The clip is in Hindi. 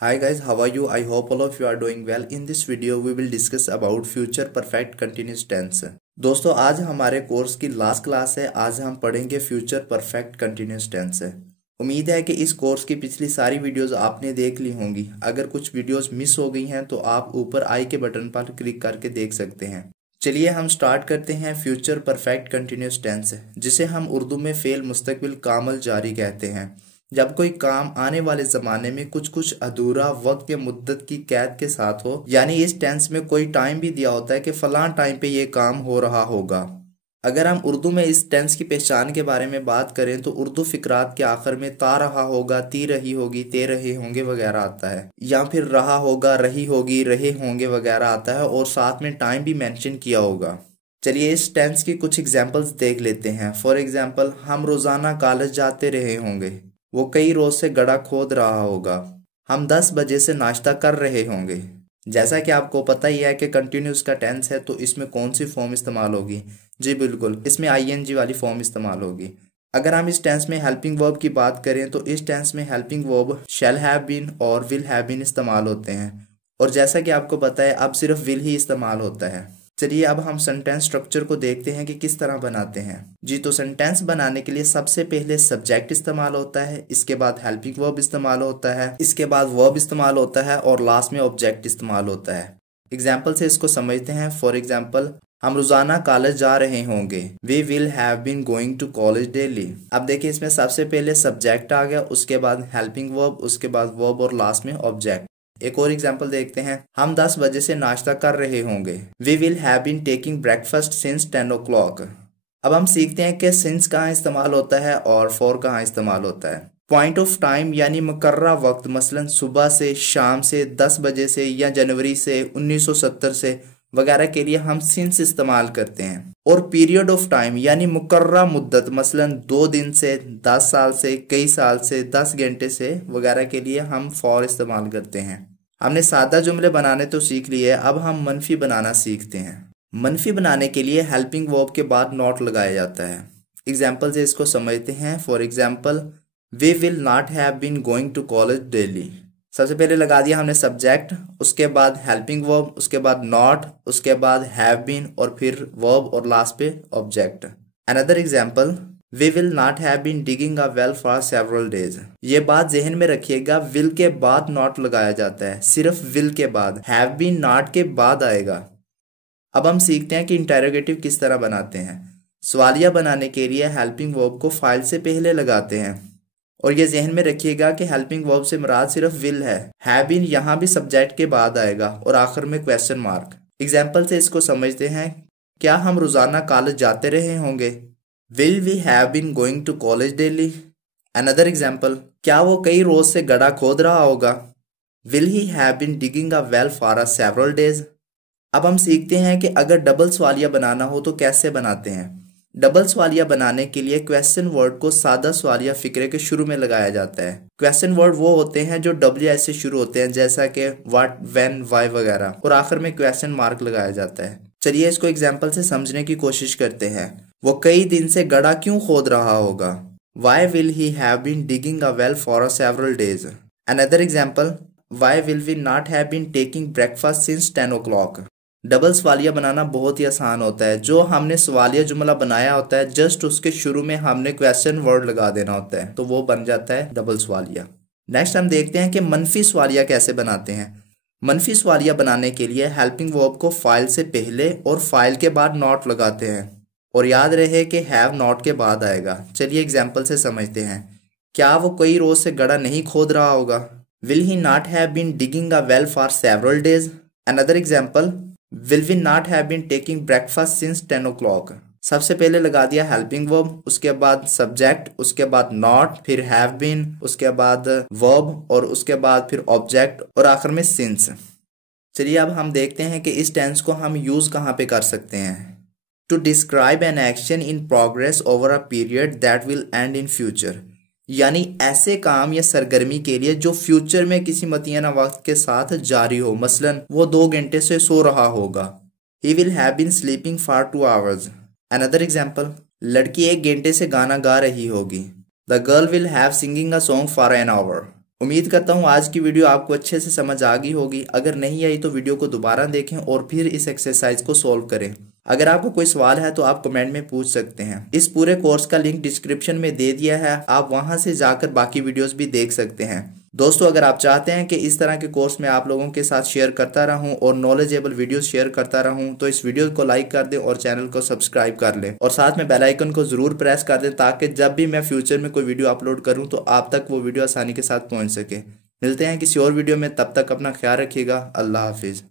Hi guys, how are you? I hope all of you are doing well. In this video we will discuss about future perfect continuous tense. दोस्तों आज हमारे कोर्स की लास्ट क्लास है। आज हम पढ़ेंगे फ्यूचर परफेक्ट कंटिन्यूस टेंस। उम्मीद है कि इस कोर्स की पिछली सारी वीडियोस आपने देख ली होंगी। अगर कुछ वीडियोस मिस हो गई हैं तो आप ऊपर आई के बटन पर क्लिक करके देख सकते हैं। चलिए हम स्टार्ट करते हैं फ्यूचर परफेक्ट कंटिन्यूस टेंस, जिसे हम उर्दू में फेल मुस्तकबिल कामल जारी कहते हैं। जब कोई काम आने वाले जमाने में कुछ अधूरा वक्त या मुद्दत की कैद के साथ हो, यानी इस टेंस में कोई टाइम भी दिया होता है कि फलां टाइम पे ये काम हो रहा होगा। अगर हम उर्दू में इस टेंस की पहचान के बारे में बात करें तो उर्दू फिकरात के आखिर में ता रहा होगा, ती रही होगी, ते रहे होंगे वगैरह आता है, या फिर रहा होगा, रही होगी, रहे होंगे वगैरह आता है और साथ में टाइम भी मेंशन किया होगा। चलिए इस टेंस की कुछ एग्जांपल्स देख लेते हैं। फॉर एग्जांपल, हम रोजाना कॉलेज जाते रहे होंगे। वो कई रोज से गड्ढा खोद रहा होगा। हम 10 बजे से नाश्ता कर रहे होंगे। जैसा कि आपको पता ही है कि कंटिन्यूस का टेंस है तो इसमें कौन सी फॉर्म इस्तेमाल होगी? जी बिल्कुल, इसमें आईएनजी वाली फॉर्म इस्तेमाल होगी। अगर हम इस टेंस में हेल्पिंग वर्ब की बात करें तो इस टेंस में helping verb shall have been और विल हैव बीन इस्तेमाल होते हैं, और जैसा कि आपको पता है अब सिर्फ विल ही इस्तेमाल होता है। चलिए अब हम सेंटेंस स्ट्रक्चर को देखते हैं कि किस तरह बनाते हैं। जी, तो सेंटेंस बनाने के लिए सबसे पहले सब्जेक्ट इस्तेमाल होता है, इसके बाद हेल्पिंग वर्ब इस्तेमाल होता है, इसके बाद वर्ब इस्तेमाल होता है और लास्ट में ऑब्जेक्ट इस्तेमाल होता है। एग्जाम्पल से इसको समझते हैं। फॉर एग्जाम्पल, हम रोजाना कॉलेज जा रहे होंगे। We will have been going to college daily. अब देखिए इसमें सबसे पहले सब्जेक्ट आ गया, उसके बाद हेल्पिंग वर्ब, उसके बाद वर्ब और लास्ट में ऑब्जेक्ट। एक और एग्जाम्पल देखते हैं। हम 10 बजे से नाश्ता कर रहे होंगे। We will have been taking breakfast since 10 o'clock। अब हम सीखते हैं कि सिंस कहाँ इस्तेमाल होता है और फॉर कहाँ इस्तेमाल होता है। पॉइंट ऑफ टाइम यानी मुकर्रा वक्त, मसलन सुबह से, शाम से, 10 बजे से या जनवरी से, 1970 से वगैरह के लिए हम सिंस इस्तेमाल करते हैं। और पीरियड ऑफ टाइम यानी मुकर्रा मुद्दत, मसलन 2 दिन से, 10 साल से, कई साल से, 10 घंटे से वगैरह के लिए हम फॉर इस्तेमाल करते हैं। हमने सादा जुमले बनाने तो सीख लिए, अब हम मनफी बनाना सीखते हैं। मनफी बनाने के लिए हेल्पिंग वर्ब के बाद नॉट लगाया जाता है। एग्जाम्पल से इसको समझते हैं। For example, we will not have been going to college daily. सबसे पहले लगा दिया हमने सब्जेक्ट, उसके बाद हेल्पिंग वर्ब, उसके बाद नॉट, उसके बाद हैव बीन और फिर वर्ब और लास्ट पे object. Another example, we will not have been digging a well for several days. ये बात जहन में रखिएगा, विल के बाद नॉट लगाया जाता है, सिर्फ विल के बाद, हैव बीन नॉट के बाद आएगा। अब हम सीखते हैं कि इंटेरोगेटिव किस तरह बनाते हैं। सवालिया बनाने के लिए हेल्पिंग वर्ब को फाइल से पहले लगाते हैं, और ये जहन में रखिएगा कि हेल्पिंग वर्ब से मुराद सिर्फ विल है। हैव बीन यहाँ भी सब्जेक्ट के बाद आएगा और आखिर में क्वेश्चन मार्क। एग्जाम्पल से इसको समझते हैं। क्या हम रोजाना कॉलेज जाते रहे होंगे? Will we have been going to college daily? Another example, क्या वो कई रोज से गड्ढा खोद रहा होगा? Will he have been digging a well for a several days? अब हम सीखते हैं कि अगर डबल सवालिया बनाना हो तो कैसे बनाते हैं। डबल सवालिया बनाने के लिए क्वेश्चन वर्ड को सादा सवालिया फिक्रे के शुरू में लगाया जाता है। क्वेश्चन वर्ड वो होते हैं जो WS से शुरू होते हैं, जैसा कि व्हाट, व्हेन, व्हाई वगैरह, और आखिर में क्वेश्चन मार्क लगाया जाता है। चलिए इसको एग्जाम्पल से समझने की कोशिश करते हैं। वो कई दिन से गड्ढा क्यों खोद रहा होगा? Why will he have been digging a well for a several days? Another example, why will we not have been taking breakfast since 10 o'clock? Double सवालिया बनाना बहुत ही आसान होता है। जो हमने सवालिया जुमला बनाया होता है, जस्ट उसके शुरू में हमने क्वेश्चन वर्ड लगा देना होता है, तो वो बन जाता है डबल सवालिया। नेक्स्ट हम देखते हैं कि मनफी सवालिया कैसे बनाते हैं। मनफी सवालिया बनाने के लिए हेल्पिंग वर्ब को फाइल से पहले और फाइल के बाद नॉट लगाते हैं, और याद रहे कि हैव नॉट के बाद आएगा। चलिए एग्जाम्पल से समझते हैं। क्या वो कई रोज से गड्ढा नहीं खोद रहा होगा? Will he not have been digging a well for several days? Another example, will we not have been taking breakfast since 10 o'clock? सबसे पहले लगा दिया हेल्पिंग वर्ब, उसके बाद सब्जेक्ट, उसके बाद नॉट, फिर हैव बीन, उसके बाद वर्ब और उसके बाद फिर ऑब्जेक्ट और आखिर में सिंस। चलिए अब हम देखते हैं कि इस टेंस को हम यूज कहाँ पे कर सकते हैं। To describe an action in progress over a period that will end in future, यानी ऐसे काम या सरगर्मी के लिए जो फ्यूचर में किसी मुतय्यना वक्त के साथ जारी हो। मसलन वो 2 घंटे से सो रहा होगा। He will have been sleeping for 2 hours। Another example, लड़की 1 घंटे से गाना गा रही होगी। The girl will have singing a song for an hour. उम्मीद करता हूँ आज की वीडियो आपको अच्छे से समझ आ गई होगी। अगर नहीं आई तो वीडियो को दोबारा देखें और फिर इस एक्सरसाइज को सॉल्व करें। अगर आपको कोई सवाल है तो आप कमेंट में पूछ सकते हैं। इस पूरे कोर्स का लिंक डिस्क्रिप्शन में दे दिया है, आप वहां से जाकर बाकी वीडियोस भी देख सकते हैं। दोस्तों, अगर आप चाहते हैं कि इस तरह के कोर्स मैं आप लोगों के साथ शेयर करता रहूं और नॉलेजेबल वीडियोस शेयर करता रहूं तो इस वीडियो को लाइक कर दें और चैनल को सब्सक्राइब कर लें और साथ में बेल आइकन को जरूर प्रेस कर दें ताकि जब भी मैं फ्यूचर में कोई वीडियो अपलोड करूं तो आप तक वो वीडियो आसानी के साथ पहुंच सके। मिलते हैं किसी और वीडियो में, तब तक अपना ख्याल रखिएगा। अल्लाह हाफिज।